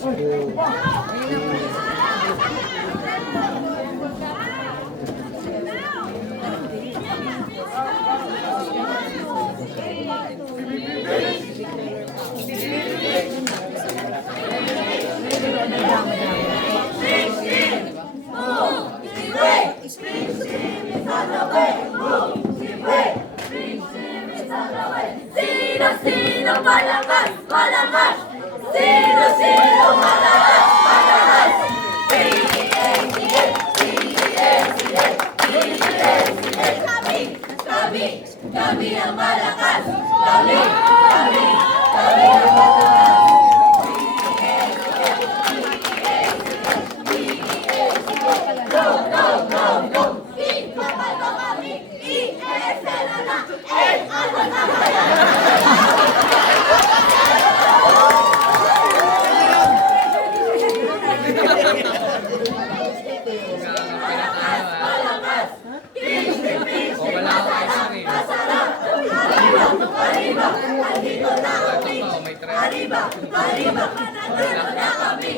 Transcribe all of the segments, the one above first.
Sino malakas? Malakas! Sino malakas? Malakas! Kami ang malakas! Kami ang malakas! Go, go, go, go! Kapal mo kami! I-ESL na! Ano na kaya? Arriba, nandito na kami.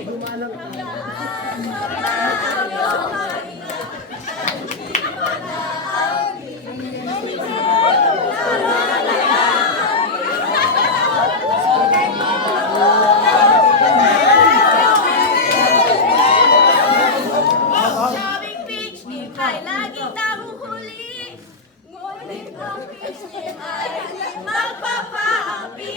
Sabing peach ay laging nahuhuli. Ngunit ang peach ay magpapaapi.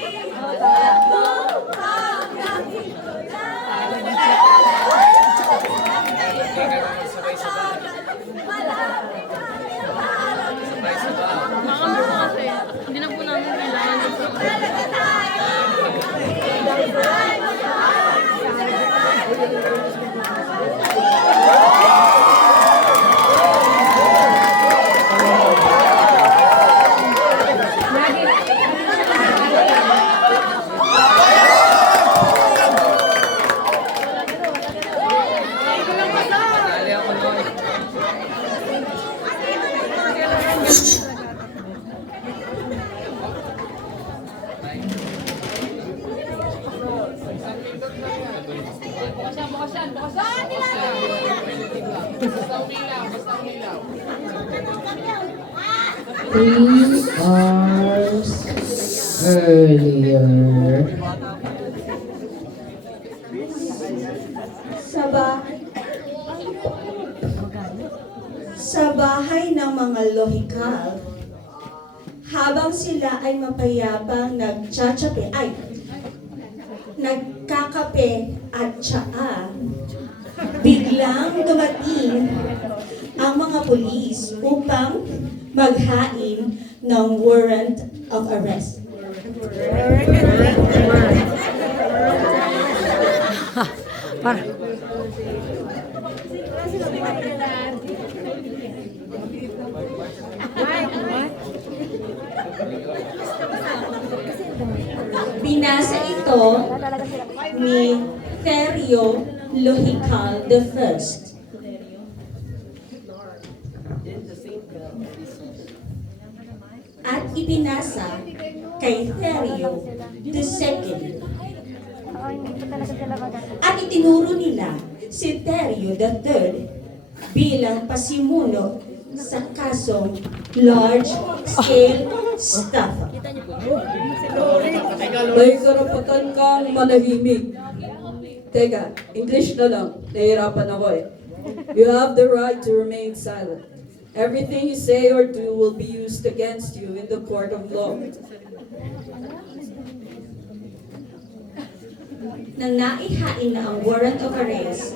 Hindi na po namin kailangan. Three hours earlier. Sa bahay ng mga lohikal, habang sila ay mapayapang nagkakape at tsaa, biglang dumating ang mga pulis upang maghain ng warrant of arrest. Binasa ito ni Therio Lohical I. At ipinasa kay Therio II. At itinuro nila si Therio III bilang pasimuno sa kasong large-scale staffa. May karapatan kang manahimik. Teka, English na lang. Nahihirapan ako eh. You have the right to remain silent. Everything you say or do will be used against you in the court of law. Nang naihain na ang warrant of arrest,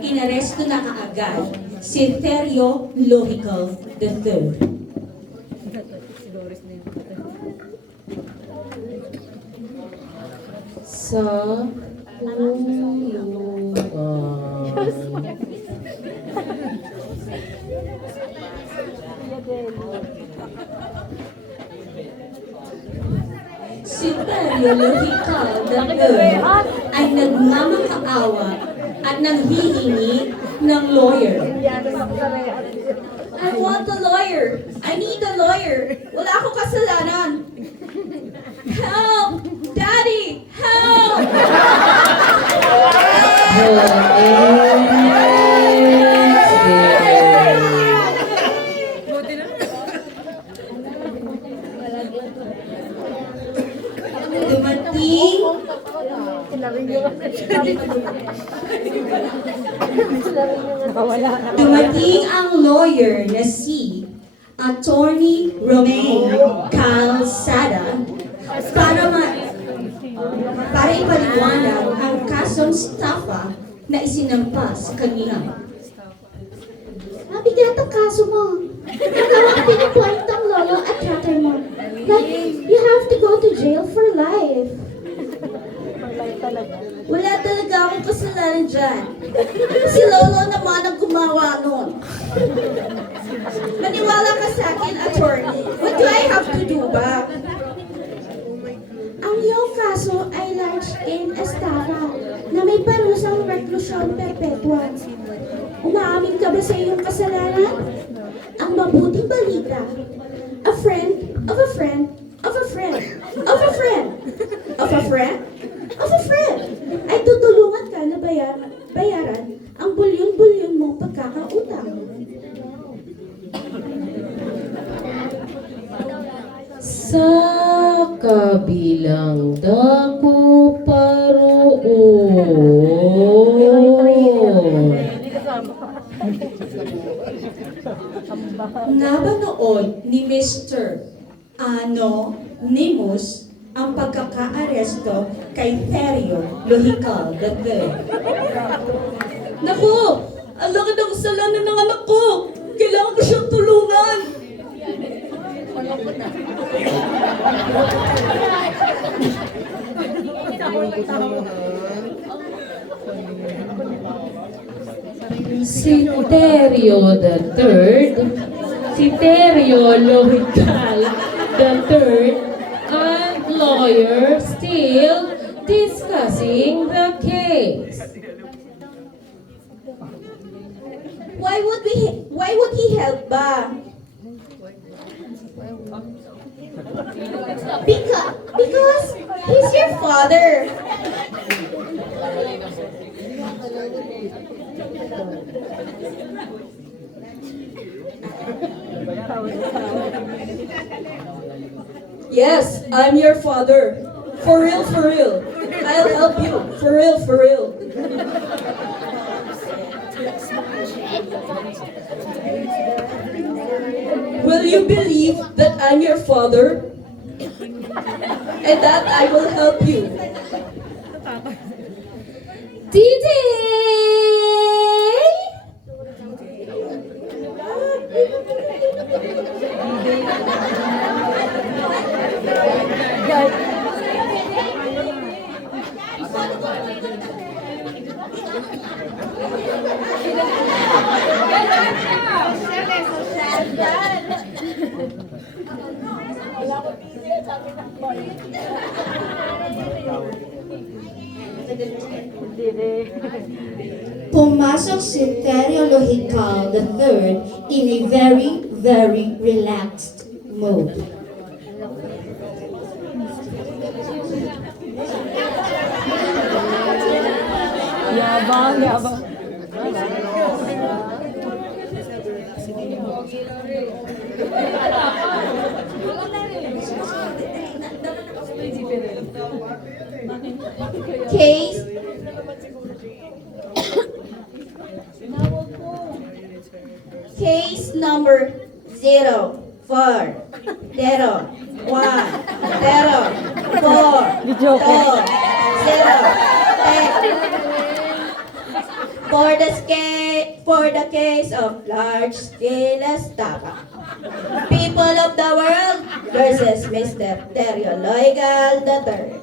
inaresto na kaagad si Therio Lohical III. Sa Si Therio Lohical III ay nagmamakaawa at nanghihingi ng lawyer. I want a lawyer! I need a lawyer! Wala akong kasalanan! Help! Daddy! Help! Buti na. Dumating Dumating ang lawyer na si Attorney Romaine Calzada para ipaliwanag ang kasong estafa na isinampa sa kanya. Mabigat ang kaso mo. Ikaw ang pinupuwantang lolo at tatay mo. Like, you have to go to jail for life. Wala talaga akong kasalanan dyan. Si Lolo naman ang gumawa nun. Maniwala ka sa akin, attorney. What do I have to do ba? Ang iyong kaso ay large-scale estafa na may parusang reklusyon perpetua. Umaamin ka ba sa iyong kasalanan? Ang mabuting balita, a friend of a friend of a friend of a friend Of a friend? of a friend ay tutulungan ka na bayaran ang bulyon-bulyon mong pagkakautang. Sa kabilang dako paroon. Nga ba noon ni Mr. Anonymous ang pagkakaaresto kay Terrio Lohical III? Naku! Ang laki ng kasalanan ng anak ko! Kailangan ko siyang tulungan! Si Terrio Lohical III and lawyer still discussing the case. Why would he help ba? Because he's your father. Yes, I'm your father. For real, for real. I'll help you. For real, for real. Will you believe that I'm your father? And that I will help you. Pumasok si Terrio Lohical III in a very, very relaxed mode. Yabang, yabang. Case Case number 0, 4, 0, 1, 0, 4, 2, 0, 10. For the case of large-scale estafa, People of the World versus Mr. Terrio Lohical III.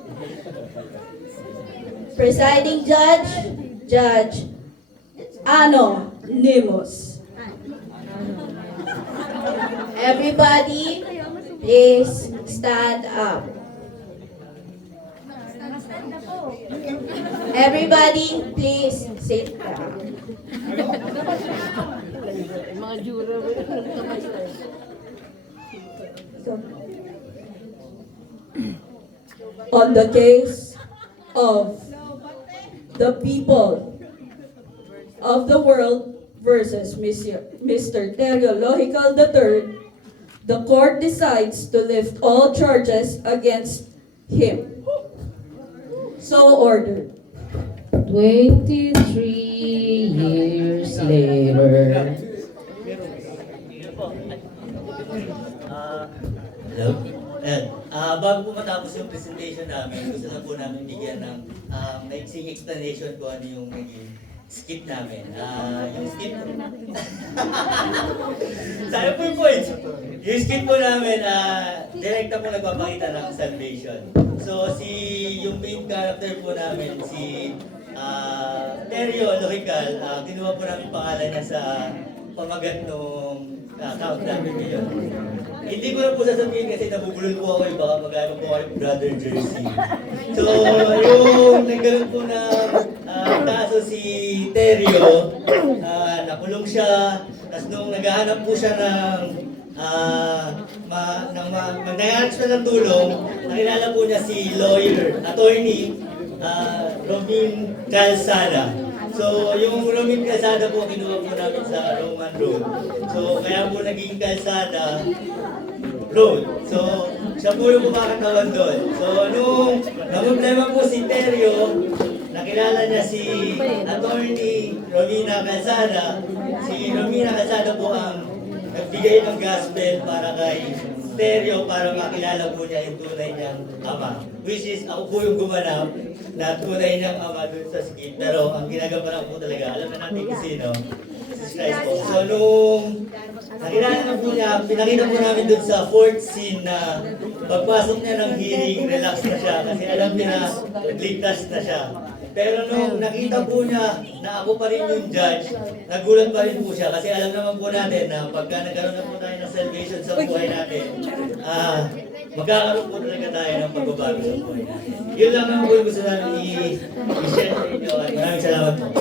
Presiding Judge, Judge Anonymous. Everybody, please stand up. Everybody, please sit down. On the case of the people of the world versus Mr. Terio Logical III, the court decides to lift all charges against him. So ordered. 23 years later. Hello? Ayan. Bago po matapos yung presentation namin, gusto na po namin bigyan ng maiksing explanation kung ano yung naging skit namin. Yung skit Sayo po yung point. Yung skit po namin, direkta po nagpapakita ng salvation. So, yung main character po namin, si Terio Logical, kinuha po namin pangalan niya sa pamagat nung account namin ngayon. Hindi ko na po sasabihin kasi nabubulol po ako baka magkano po kayo brother jersey. So, yung nagkaroon po na kaso si Terio, nakulong siya, tapos nung naghahanap po siya naghahanap siya ng tulong, nakilala po niya si lawyer, attorney, Robin Calzada. So, yung Roman Calzada po, kinuha po namin sa Roman Road. So, kaya po naging Calzada Road. So, siya po yung kumakatawan doon. So, nung problema po si Terio, nakilala niya si attorney Romina Calzada. Si Romina Calzada po ang nagbigay ng gospel para kay Terio para makilala po niya yung tunay niyang ama. Which is, ako po yung gumanap na tunay niyang ama dun sa skit. Pero ang ginagawa po talaga, alam na natin kung sino. Jesus Christ po. So nung nakilala na po niya, pinakita po namin dun sa fourth scene na pagpasok niya ng hearing, relax na siya kasi alam niya na ligtas na siya. Pero nung nakita po niya na ako pa rin yung judge, nagulat pa rin po siya kasi alam naman po natin na pagka nagkaroon na po tayo ng salvation sa buhay natin, magkakaroon po talaga tayo ng pagbabago sa buhay natin. Yun lang naman po yung gusto namin i-share sa inyo at maraming salamat po.